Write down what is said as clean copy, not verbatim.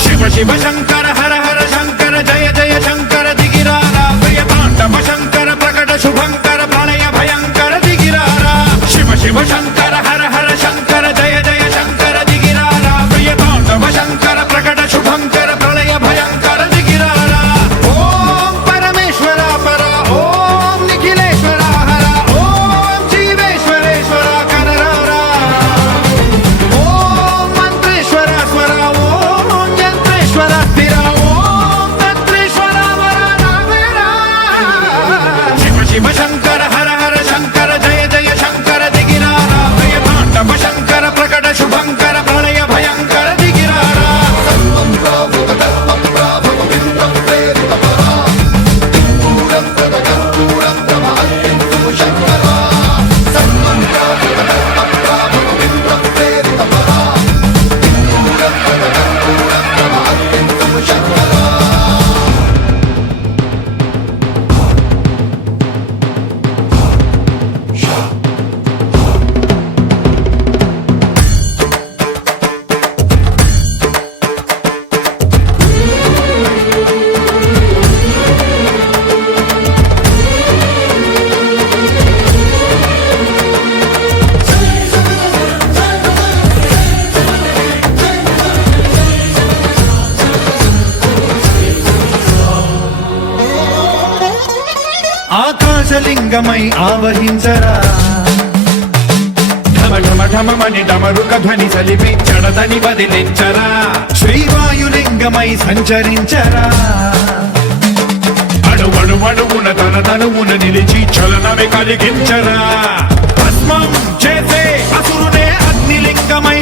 శివ శివ శంకర హర హర శంకర జయ జయ శంకర దిగిరారా ప్రియ తాండవ శంకర ప్రకట శుభంకర ప్రళయ భయంకర దిగిరారా శివ శివ శంకర హర హర శంకర జయ జయ శంకర దిగిరారా ప్రియ తాండవ శంకర ప్రకట శుభంకర ప్రళయ భయంకర దిగిరారా ఓం పరమేశ్వర పర ఓం నిఖిలేశ్వర హర ఓం జీవేశ్వరేశ్వర కరరారా ఓం మంత్రేశ్వర స్వర ఓం యంత్రేశ్వర స్థిర ఓం తంత్రేశ్వర వర నావేరా శివ శివ శంకర హర హర శంకర జయ జయ శంకర దిగిరారా ప్రియ తాండవ శంకర ప్రకట శుభంకర ప్రళయ భయంకర దిగిరారా ఆకాశలింగమై ఆవహించరా ఢమ ఢమ ఢమమని డమరుక ధ్వని సలిపి చడదని బదిలించరా శ్రీవాయులింగమై సంచరించరా అణువణువున తన తనువున నిలిచి చలనమే కలిగించరా భస్మం చేసే అసురునే అగ్నిలింగమై